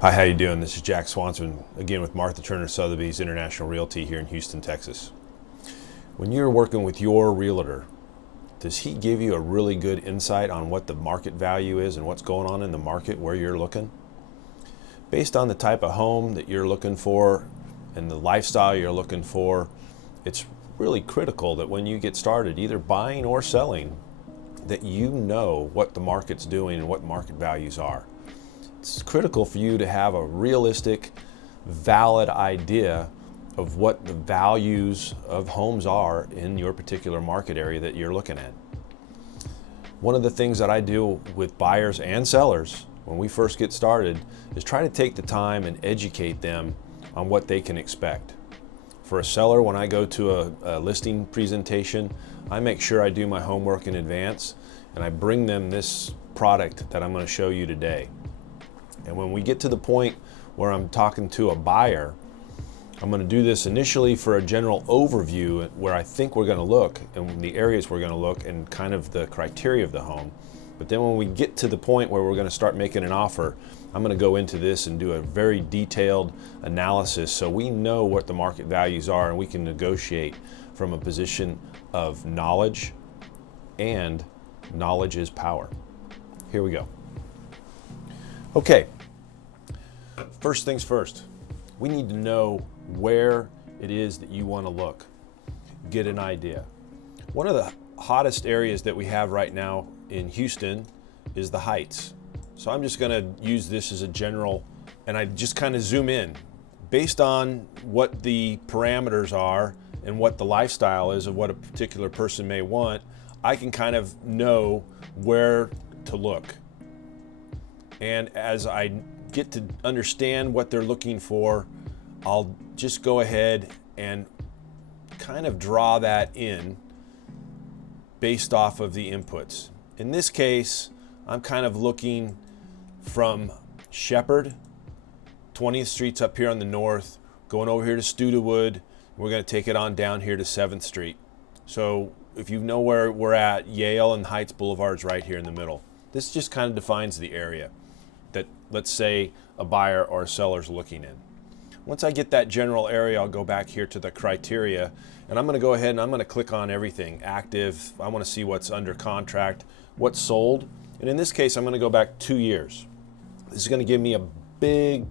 Hi, how you doing? This is Jack Swonson, again with Martha Turner Sotheby's International Realty here in Houston, Texas. When you're working with your realtor, does he give you a really good insight on what the market value is and what's going on in the market where you're looking? Based on the type of home that you're looking for and the lifestyle you're looking for, it's really critical that when you get started, either buying or selling, that you know what the market's doing and what market values are. It's critical for you to have a realistic, valid idea of what the values of homes are in your particular market area that you're looking at. One of the things that I do with buyers and sellers when we first get started is try to take the time and educate them on what they can expect. For a seller, when I go to a listing presentation, I make sure I do my homework in advance and I bring them this product that I'm going to show you today. And when we get to the point where I'm talking to a buyer, I'm going to do this initially for a general overview where I think we're going to look and the areas we're going to look and kind of the criteria of the home. But then when we get to the point where we're going to start making an offer, I'm going to go into this and do a very detailed analysis so we know what the market values are and we can negotiate from a position of knowledge, and knowledge is power. Here we go. Okay, first things first, we need to know where it is that you want to look, get an idea. One of the hottest areas that we have right now in Houston is the Heights. So I'm just going to use this as a general, and I just kind of zoom in. Based on what the parameters are and what the lifestyle is of what a particular person may want, I can kind of know where to look. And as I get to understand what they're looking for, I'll just go ahead and kind of draw that in based off of the inputs. In this case, I'm kind of looking from Shepherd, 20th Street's up here on the north, going over here to Studewood. We're going to take it on down here to 7th Street. So if you know where we're at, Yale and Heights Boulevard's right here in the middle. This just kind of defines the area that, let's say, a buyer or a seller's looking in. Once I get that general area, I'll go back here to the criteria, and I'm going to go ahead and I'm going to click on everything. Active, I want to see what's under contract, what's sold, and in this case, I'm going to go back 2 years. This is going to give me a big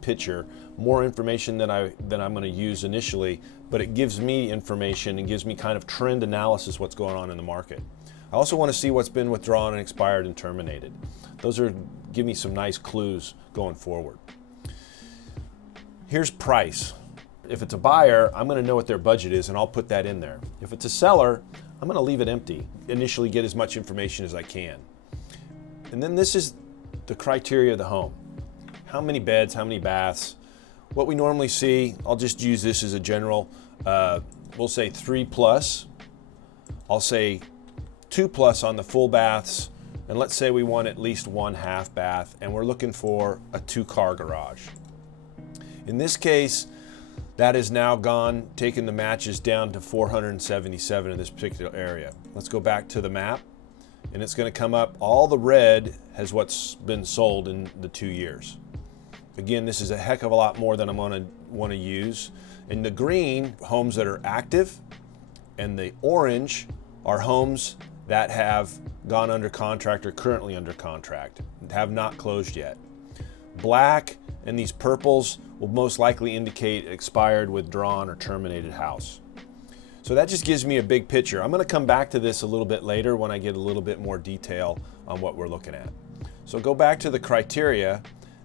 picture, more information than I'm going to use initially, but it gives me information and gives me kind of trend analysis what's going on in the market. I also want to see what's been withdrawn and expired and terminated. Those give me some nice clues going forward. Here's price. If it's a buyer, I'm going to know what their budget is and I'll put that in there. If it's a seller, I'm going to leave it empty. Initially get as much information as I can. And then this is the criteria of the home. How many beds, how many baths? What we normally see, I'll just use this as a general, we'll say 3+. I'll say 2+ on the full baths, and let's say we want at least 1/2 bath, and we're looking for a 2-car garage. In this case, that is now gone, taking the matches down to 477 in this particular area. Let's go back to the map, and it's going to come up, all the red has what's been sold in the 2 years. Again, this is a heck of a lot more than I'm going to want to use. In the green, homes that are active, and the orange are homes that have gone under contract or currently under contract, have not closed yet. Black and these purples will most likely indicate expired, withdrawn, or terminated house. So that just gives me a big picture. I'm going to come back to this a little bit later when I get a little bit more detail on what we're looking at. So go back to the criteria.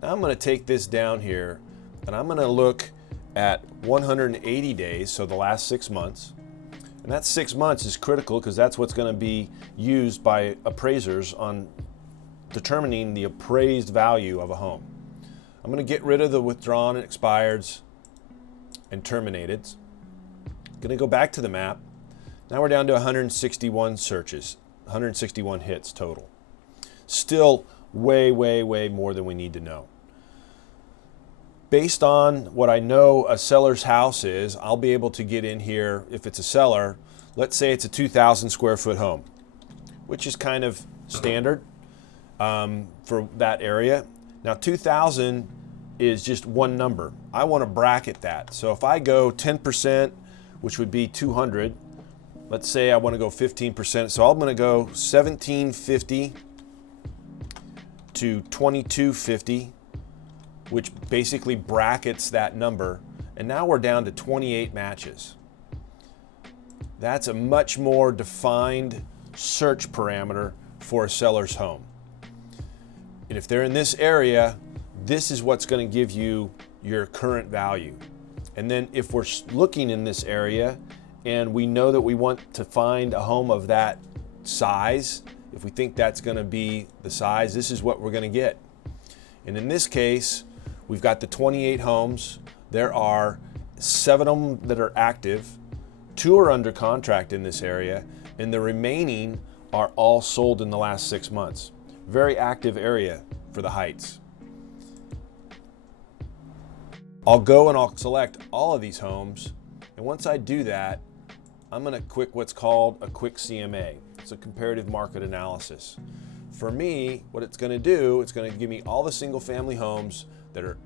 Now I'm going to take this down here and I'm going to look at 180 days, so the last 6 months. And that 6 months is critical because that's what's going to be used by appraisers on determining the appraised value of a home. I'm going to get rid of the withdrawn and expireds and terminateds. Going to go back to the map. Now we're down to 161 searches, 161 hits total. Still way more than we need to know. Based on what I know a seller's house is, I'll be able to get in here, if it's a seller, let's say it's a 2,000 square foot home, which is kind of standard for that area. Now 2,000 is just one number. I want to bracket that. So if I go 10%, which would be 200, let's say I want to go 15%. So I'm going to go 1750 to 2250, which basically brackets that number. And now we're down to 28 matches. That's a much more defined search parameter for a seller's home. And if they're in this area, this is what's going to give you your current value. And then if we're looking in this area and we know that we want to find a home of that size, if we think that's going to be the size, this is what we're going to get. And in this case, we've got the 28 homes. There are 7 of them that are active, 2 are under contract in this area, and the remaining are all sold in the last 6 months. Very active area for the Heights. I'll go and I'll select all of these homes, and once I do that, I'm going to click what's called a quick CMA. It's a comparative market analysis. For me, what it's going to do, it's going to give me all the single family homes that are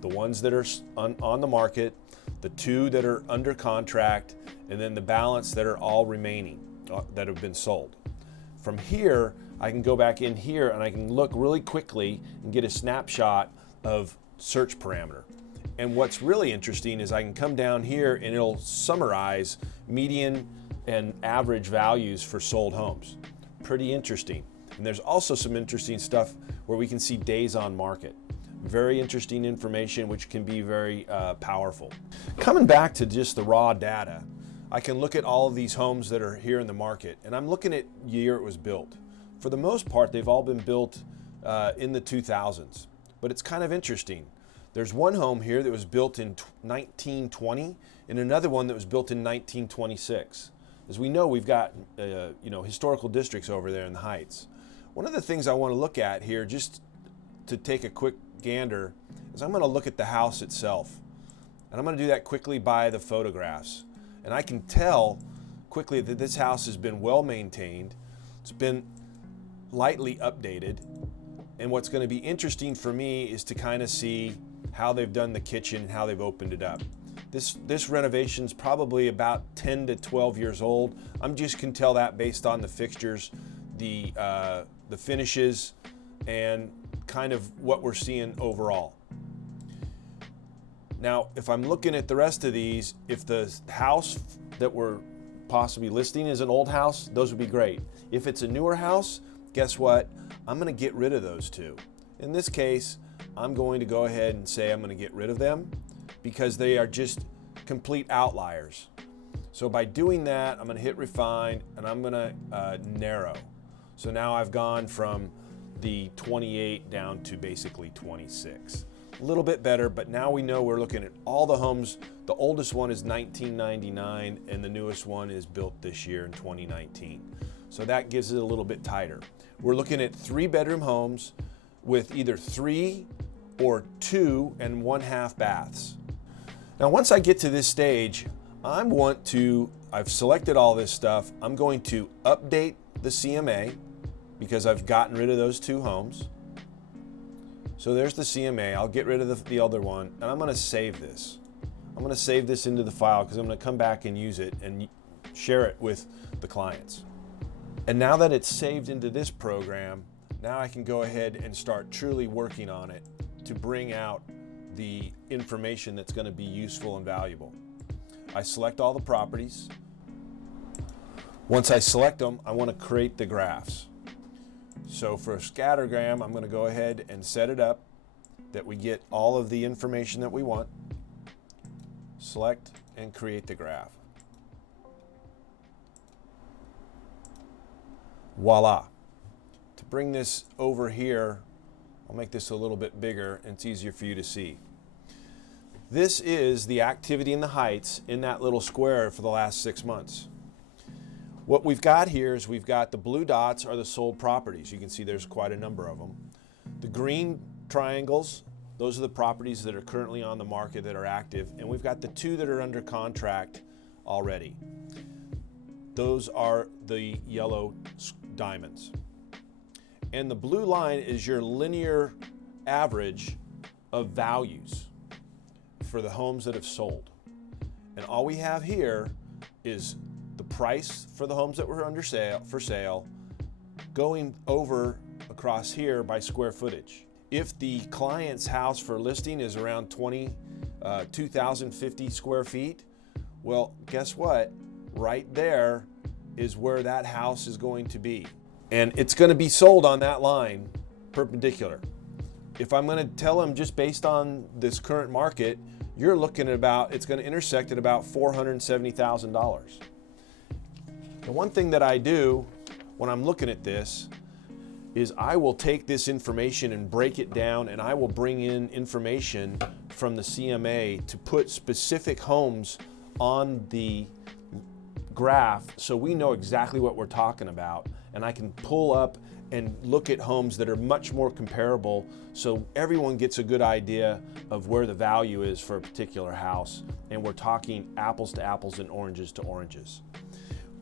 the ones that are on the market, the 2 that are under contract, and then the balance that are all remaining that have been sold. From here, I can go back in here and I can look really quickly and get a snapshot of search parameter. And what's really interesting is I can come down here and it'll summarize median and average values for sold homes. Pretty interesting. And there's also some interesting stuff where we can see days on market. Very interesting information, which can be very powerful. Coming back to just the raw data, I can look at all of these homes that are here in the market, and I'm looking at the year it was built. For the most part, they've all been built in the 2000s, but it's kind of interesting. There's one home here that was built in 1920 and another one that was built in 1926. As we know, we've got historical districts over there in the Heights. One of the things I want to look at here, just to take a quick gander, is I'm going to look at the house itself. And I'm going to do that quickly by the photographs. And I can tell quickly that this house has been well maintained. It's been lightly updated. And what's going to be interesting for me is to kind of see how they've done the kitchen and how they've opened it up. This renovation's probably about 10 to 12 years old. I'm just can tell that based on the fixtures, the finishes, and kind of what we're seeing overall. Now, if I'm looking at the rest of these, if the house that we're possibly listing is an old house, those would be great. If it's a newer house, guess what? I'm going to get rid of those 2. In this case, I'm going to go ahead and say I'm going to get rid of them because they are just complete outliers. So by doing that, I'm going to hit refine and I'm going to narrow. So now I've gone from the 28 down to basically 26. A little bit better, but now we know we're looking at all the homes. The oldest one is 1999 and the newest one is built this year in 2019. So that gives it a little bit tighter. We're looking at 3-bedroom homes with either 3 or 2 and 1/2 baths. Now, once I get to this stage, I've selected all this stuff. I'm going to update the CMA because I've gotten rid of those 2 homes. So there's the CMA. I'll get rid of the other one, and I'm going to save this. I'm going to save this into the file because I'm going to come back and use it and share it with the clients. And now that it's saved into this program, now I can go ahead and start truly working on it to bring out the information that's going to be useful and valuable. I select all the properties. Once I select them, I want to create the graphs. So for a scattergram, I'm going to go ahead and set it up that we get all of the information that we want. Select and create the graph. Voila. To bring this over here, I'll make this a little bit bigger and it's easier for you to see. This is the activity in the Heights in that little square for the last 6 months. What we've got here is we've got the blue dots are the sold properties. You can see there's quite a number of them. The green triangles, those are the properties that are currently on the market that are active, and we've got the 2 that are under contract already. Those are the yellow diamonds. And the blue line is your linear average of values for the homes that have sold. And all we have here is the price for the homes that were for sale, going over across here by square footage. If the client's house for listing is around 2,050 square feet, well, guess what? Right there is where that house is going to be. And it's going to be sold on that line perpendicular. If I'm going to tell them just based on this current market, you're looking at about, it's going to intersect at about $470,000. The one thing that I do when I'm looking at this is I will take this information and break it down, and I will bring in information from the CMA to put specific homes on the graph so we know exactly what we're talking about, and I can pull up and look at homes that are much more comparable so everyone gets a good idea of where the value is for a particular house, and we're talking apples to apples and oranges to oranges.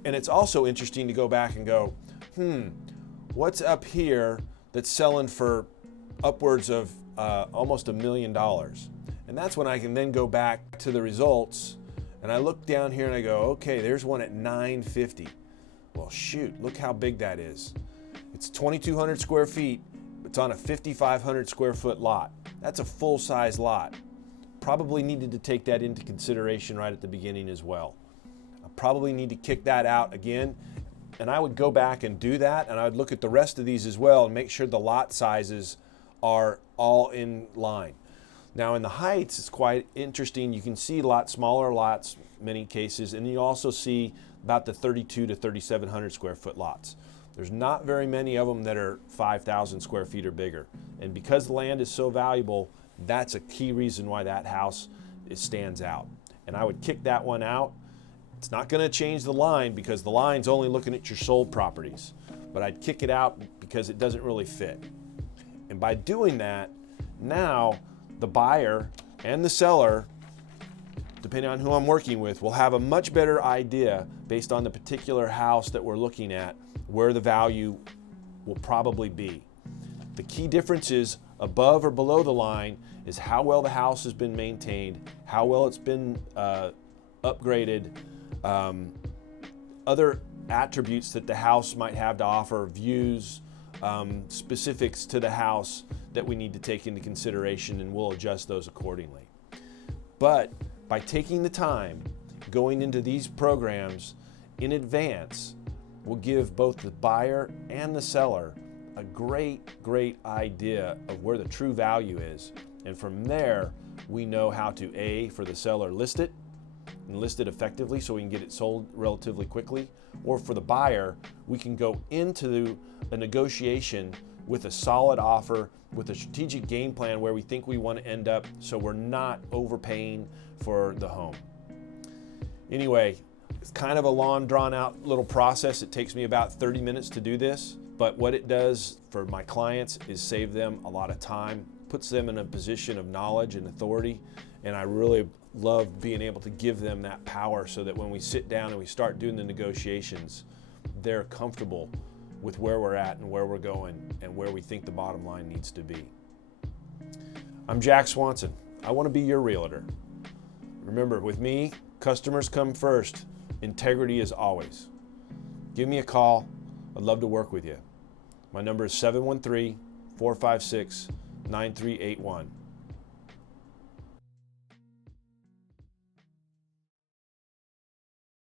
And it's also interesting to go back and go, what's up here that's selling for upwards of almost $1 million? And that's when I can then go back to the results and I look down here and I go, okay, there's one at 950. Well, shoot, look how big that is. It's 2,200 square feet. It's on a 5,500 square foot lot. That's a full-size lot. Probably needed to take that into consideration right at the beginning as well. I probably need to kick that out again, and I would go back and do that, and I would look at the rest of these as well and make sure the lot sizes are all in line. Now in the heights, it's quite interesting. You can see a lot smaller lots, many cases, and you also see about the 3,200 to 3,700 square foot lots. There's not very many of them that are 5,000 square feet or bigger. And because the land is so valuable, that's a key reason why that house stands out. And I would kick that one out. It's not going to change the line because the line's only looking at your sold properties. But I'd kick it out because it doesn't really fit. And by doing that, now the buyer and the seller, depending on who I'm working with, will have a much better idea based on the particular house that we're looking at where the value will probably be. The key differences above or below the line is how well the house has been maintained, how well it's been upgraded, other attributes that the house might have to offer, views, specifics to the house that we need to take into consideration, and we'll adjust those accordingly. But by taking the time, going into these programs in advance, will give both the buyer and the seller a great idea of where the true value is. And from there, we know how to, A, for the seller, list it and list it effectively so we can get it sold relatively quickly. Or for the buyer, we can go into a negotiation with a solid offer, with a strategic game plan where we think we want to end up so we're not overpaying for the home. Anyway, it's kind of a long, drawn-out little process. It takes me about 30 minutes to do this, but what it does for my clients is save them a lot of time, puts them in a position of knowledge and authority, and I really love being able to give them that power so that when we sit down and we start doing the negotiations, they're comfortable with where we're at and where we're going and where we think the bottom line needs to be. I'm Jack Swonson. I want to be your realtor. Remember, with me, customers come first. Integrity is always. Give me a call. I'd love to work with you. My number is 713-456-9381.